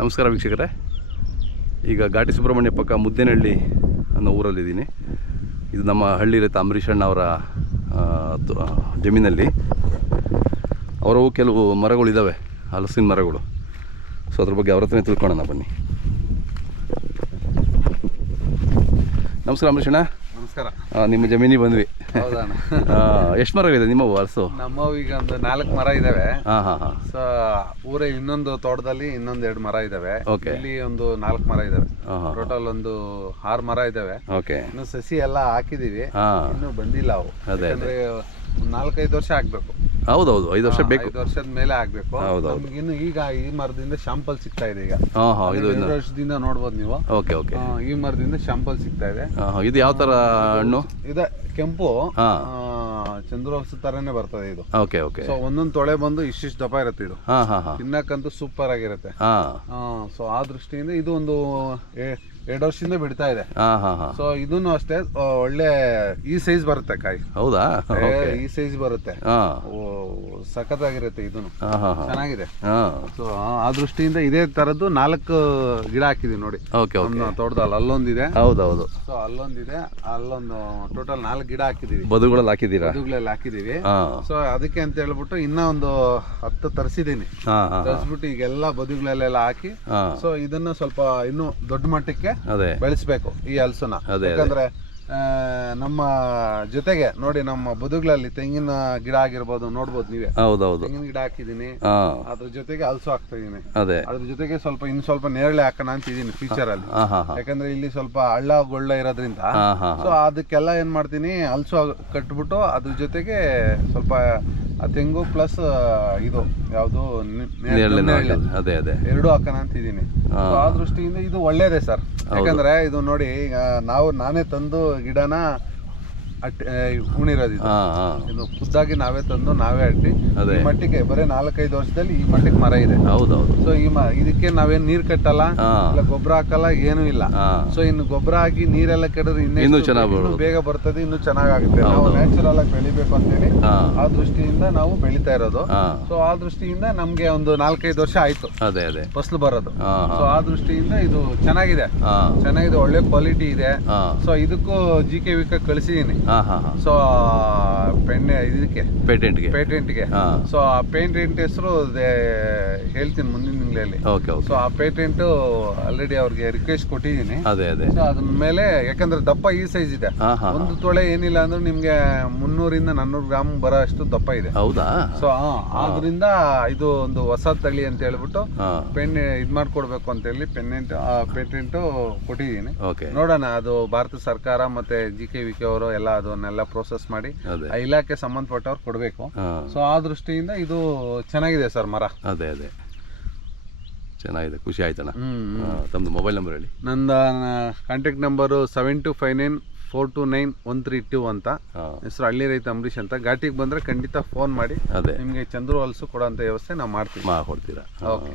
ನಮಸ್ಕಾರ ವೀಕ್ಷಕರೇ. ಈಗ ಘಾಟಿ ಸುಬ್ರಹ್ಮಣ್ಯ ಪಕ್ಕ ಮುದ್ದೇನಹಳ್ಳಿ ಅನ್ನೋ ಊರಲ್ಲಿದ್ದೀನಿ. ಇದು ನಮ್ಮ ಹಳ್ಳಿ ರೈತ ಅಂಬರೀಷ್ ಅಣ್ಣ ಅವರ ಜಮೀನಲ್ಲಿ. ಅವರವು ಕೆಲವು ಮರಗಳಿದ್ದಾವೆ ಹಲಸಿನ ಮರಗಳು. ಸೊ ಅದ್ರ ಬಗ್ಗೆ ಅವ್ರ ಹತ್ರನೇ ತಿಳ್ಕೊಳ್ಳೋಣ ಬನ್ನಿ. ನಮಸ್ಕಾರ ಅಂಬರೀಷ್ ಅಣ್ಣ. ನಮಸ್ಕಾರ. ನಿಮ್ಮ ಜಮೀನಿಗೆ ಬಂದ್ವಿ. ಎಷ್ಟು ಇದೆ ನಿಮ್ಮ ಹಲಸು ನಮ್ಮ ಈಗ ಒಂದು ನಾಲ್ಕು ಮರ ಇದಾವೆ. ಸೊ ಊರ ಇನ್ನೊಂದು ತೋಟದಲ್ಲಿ ಇನ್ನೊಂದ್ ಎರಡು ಮರ ಇದಾವೆ. ಇಲ್ಲಿ ಒಂದು ನಾಲ್ಕು ಮರ ಇದಾವೆ. ಟೋಟಲ್ ಒಂದು ಆರು ಮರ ಇದಾವೆ. ಇನ್ನು ಸಸಿ ಎಲ್ಲ ಹಾಕಿದೀವಿ. ಇನ್ನು ಬಂದಿಲ್ಲ ಅವು. ಅದೇ, ಯಾಕಂದ್ರೆ ನಾಲ್ಕೈದು ವರ್ಷ ಆಗ್ಬೇಕು. ಹೌದೌದು ಐದು ವರ್ಷ ಬೇಕು. ಐದು ವರ್ಷದ ಮೇಲೆ ಆಗ್ಬೇಕು. ಹೌದು ನಮ್ಗಿನ್ನು ಈಗ ಈ ಮರದಿಂದ ಶಾಂಪಲ್ ಸಿಗ್ತಾ ಇದೆ ಈಗ. ಹಾಂ ಹಾಂ ಇದು ಎರಡು ವರ್ಷದಿಂದ ನೋಡ್ಬೋದು ನೀವು. Okay okay. ಆ, ಈ ಮರದಿಂದ ಶಾಂಪಲ್ ಸಿಗ್ತಾ ಇದೆ. ಹಾಂ ಹಾಂ ಇದು ಯಾವ ಥರ ಹಣ್ಣು? ಇದೆ ಕೆಂಪು. ಹಾ. ತರನೇ ಬರ್ತದೆ ಇದು. Okay okay. ಸೊ ಒಂದೊಂದು ತೊಳೆ ಬಂದು ಇಷ್ಟಿಷ್ಟು ದಪ್ಪ ಇರುತ್ತೆ ಇದು. ಹಾ ಹಾ ಹಾಂ. ತಿನ್ನಕ್ಕಂತೂ ಸೂಪರ್ ಆಗಿರುತ್ತೆ. ಹಾ. ಸೊ ಆ ದೃಷ್ಟಿಯಿಂದ ಇದು ಒಂದು ಎರಡು ವರ್ಷದಿಂದ ಬಿಡ್ತಾ ಇದೆ. ಹಾ ಹಾಂ ಹಾಂ. ಸೊ ಇದನ್ನು ಅಷ್ಟೇ ಆ, ಒಳ್ಳೆ ಈ ಸೈಜ್ ಬರುತ್ತೆ ಕಾಯಿ. ಹೌದಾ? ಏ, ಈ ಸೈಜ್ ಬರುತ್ತೆ. ಹಾ. ಓ ಸಖತ್ತಾಗಿರುತ್ತೆ ಇದನ್ನು ಹಾಂ ಹಾಂ ಹಾಂ. ಚೆನ್ನಾಗಿದೆ. ಹಾ. ಸೊ ಆ ದೃಷ್ಟಿಯಿಂದ ಇದೇ ತರದ್ದು ನಾಲ್ಕು ಗಿಡ ಹಾಕಿದೀವಿ ನೋಡಿ. ಓಕೆ ತೋಟದಲ್ಲಿ ಅಲ್ಲೊಂದಿದೆ. ಹೌದೌದು. ಸೊ ಅಲ್ಲೊಂದಿದೆ ಅಲ್ಲೊಂದು ಟೋಟಲ್ ನಾಲ್ಕು ಗಿಡ ಹಾಕಿದೀವಿ. ಬದುಗಳಲ್ಲಿ ಹಾಕಿದೀವಿ ಬದುಗಳಲ್ಲಿ ಹಾಕಿದೀವಿ. ಹಾಂ. ಸೊ ಅದಕ್ಕೆ ಅಂತ ಹೇಳ್ಬಿಟ್ಟು ಇನ್ನ ಒಂದು ಹತ್ತು ತರಿಸಿದೀನಿ. ಹಾಂ ಹಾಂ ತರಿಸ್ಬಿಟ್ಟು ಈಗೆಲ್ಲ ಬದುಗಳಲ್ಲೆಲ್ಲ ಹಾಕಿ. ಹಾಂ. ಸೊ ಇದನ್ನ ಸ್ವಲ್ಪ ಇನ್ನು ದೊಡ್ಡ ಮಟ್ಟಕ್ಕೆ ಅದೇ. ಬೆಳೆಸ್ಬೇಕು ಈ ಹಲಸನ್ನ. ಯಾಕಂದ್ರೆ ನಮ್ಮ ಜೊತೆಗೆ ನೋಡಿ ನಮ್ಮ ಬದುಗಳಲ್ಲಿ ತೆಂಗಿನ ಗಿಡ ಆಗಿರ್ಬೋದು ನೋಡ್ಬೋದು ನೀವೇ. ಹೌದೌದು. ತೆಂಗಿನ ಗಿಡ ಹಾಕಿದೀನಿ ಅದ್ರ ಜೊತೆಗೆ ಹಲಸು ಹಾಕ್ತಾ ಇದೀನಿ ಅದೇ. ಅದ್ರ ಜೊತೆಗೆ ಸ್ವಲ್ಪ ಇನ್ ಸ್ವಲ್ಪ ನೇರಳೆ ಹಾಕೋಣ ಅಂತ ಇದೀನಿ ಫ್ಯೂಚರ್ ಅಲ್ಲಿ. ಯಾಕಂದ್ರೆ ಇಲ್ಲಿ ಸ್ವಲ್ಪ ಹಳ್ಳ ಗೊಳ್ಳ ಇರೋದ್ರಿಂದ. ಸೊ ಅದಕ್ಕೆಲ್ಲ ಏನ್ ಮಾಡ್ತೀನಿ ಹಲಸು ಕಟ್ಬಿಟ್ಟು ಅದ್ರ ಜೊತೆಗೆ ಸ್ವಲ್ಪ ಆ ತೆಂಗು ಪ್ಲಸ್ ಇದು ಯಾವುದು. ಅದೇ ಅದೇ. ಎರಡು ಹಾಕೋಣ ಅಂತ ಇದೀನಿ ಆ ದೃಷ್ಟಿಯಿಂದ ಇದು ಒಳ್ಳೇದೇ ಸರ್. ಯಾಕಂದ್ರೆ ಇದು ನೋಡಿ ಈಗ ನಾವು ನಾನೇ ತಂದು ಗಿಡನ ಉಣಿರೋದು ಇದು. ಖುದ್ದಾಗಿ ನಾವೇ ತಂದು ನಾವೇ ಅಟ್ಟಿ. ಈ ಮಟ್ಟಿಗೆ ಬರೀ ನಾಲ್ಕೈದು ವರ್ಷದಲ್ಲಿ ಈ ಮಟ್ಟಿಗೆ ಮರ ಇದೆ. ಹೌದೌದು. ಸೊ ಈ ಇದಕ್ಕೆ ನಾವೇನ್ ನೀರ್ ಕಟ್ಟಲ್ಲ ಇಲ್ಲ ಗೊಬ್ಬರ ಹಾಕಲ್ಲ ಏನೂ ಇಲ್ಲ. ಸೊ ಇನ್ನು ಗೊಬ್ಬರ ಹಾಕಿ ನೀರೆಲ್ಲ ಕೆಡದ್ರೆ ಇನ್ನೂ ಚೆನ್ನಾಗಿ ಚೆನ್ನಾಗ್ ಬೇಗ ಬರ್ತದೆ ಇನ್ನು ಚೆನ್ನಾಗಾಗುತ್ತೆ. ನಾವು ನ್ಯಾಚುರಲ್ ಆಗಿ ಬೆಳಿಬೇಕು ಅಂತೇಳಿ ಆ ದೃಷ್ಟಿಯಿಂದ ನಾವು ಬೆಳಿತಾ ಇರೋದು. ಸೊ ಆ ದೃಷ್ಟಿಯಿಂದ ನಮ್ಗೆ ಒಂದು ನಾಲ್ಕೈದು ವರ್ಷ ಆಯ್ತು. ಅದೇ ಅದೇ. ಫಸಲು ಬರೋದು. ಸೊ ಆ ದೃಷ್ಟಿಯಿಂದ ಇದು ಚೆನ್ನಾಗಿದೆ. ಚೆನ್ನಾಗಿದೆ ಒಳ್ಳೆ ಕ್ವಾಲಿಟಿ ಇದೆ. ಸೊ ಇದಕ್ಕೂ ಜಿ ಕೆ ವಿಕ ಕಳಿಸಿದೀನಿ. ಸೊ ಪೆನ್ ಇದಕ್ಕೆ ಪೇಟೆಂಟ್ಗೆ. ಪೇಟೆಂಟ್ಗೆ. ಸೊ ಆ ಪೇಟೆಂಟ್ ಹೆಸರು ಹೇಳ್ತೀನಿ ಮುಂದಿನ ತಿಂಗಳಲ್ಲಿ. ಓಕೆ ಸೊ ಆ ಪೇಟೆಂಟ್ ಆಲ್ರೆಡಿ ಅವ್ರಿಗೆ ರಿಕ್ವೆಸ್ಟ್ ಕೊಟ್ಟಿದ್ದೀನಿ. ಅದೇ ಅದೇ. ಸೊ ಅದ್ರ ಮೇಲೆ ಯಾಕಂದ್ರೆ ದಪ್ಪ ಈ ಸೈಜ್ ಇದೆ. ಒಂದು ತೊಳೆ ಏನಿಲ್ಲ ಅಂದ್ರೆ ನಿಮ್ಗೆ ಮುನ್ನೂರಿಂದ ನಾನೂರು ಗ್ರಾಮ್ ಬರೋ ಅಷ್ಟು ದಪ್ಪ ಇದೆ. ಹೌದಾ? ಸೊ ಆದ್ರಿಂದ ಇದು ಒಂದು ಹೊಸ ತಳಿ ಅಂತ ಹೇಳ್ಬಿಟ್ಟು ಪೆನ್ ಇದ್ ಮಾಡ್ಕೊಡ್ಬೇಕು ಅಂತ ಹೇಳಿ ಪೆನ್ನೆಂಟ್ ಪೇಟೆಂಟ್ ಕೊಟ್ಟಿದ್ದೀನಿ. ನೋಡೋಣ ಅದು ಭಾರತ ಸರ್ಕಾರ ಮತ್ತೆ ಜಿ ಕೆ ವಿ ಕೆ ಅವರು ಎಲ್ಲ ಅದನ್ನೆಲ್ಲ ಪ್ರೋಸೆಸ್ ಮಾಡಿ ಆ ಇಲಾಖೆ ಸಂಬಂಧಪಟ್ಟವ್ರು ಕೊಡಬೇಕು. ಸೊ ಆ ದೃಷ್ಟಿಯಿಂದ ಇದು ಚೆನ್ನಾಗಿದೆ ಸರ್ ಮರ. ಅದೇ ಅದೇ. ಚೆನ್ನಾಗಿದೆ. ಖುಷಿ ಆಯ್ತಣ್ಣ. ತಮ್ಮದು ಮೊಬೈಲ್ ನಂಬರ್ ಹೇಳಿ. ನನ್ನ contact number seven two five nine four two nine one three two ಅಂತ. ಹೆಸರು ಹಳ್ಳಿ ರೈತ ಅಂಬರೀಷ್ ಅಂತ. ಘಾಟಿಗೆ ಬಂದರೆ ಖಂಡಿತ ಫೋನ್ ಮಾಡಿ ಅದೇ. ನಿಮಗೆ ಚಂದ್ರು ಹೊಲಸು ಕೊಡೋಂಥ ವ್ಯವಸ್ಥೆ ನಾವು ಮಾಡ್ತೀವಿ. ಮಾಡ್ಕೊಡ್ತೀರಾ. ಓಕೆ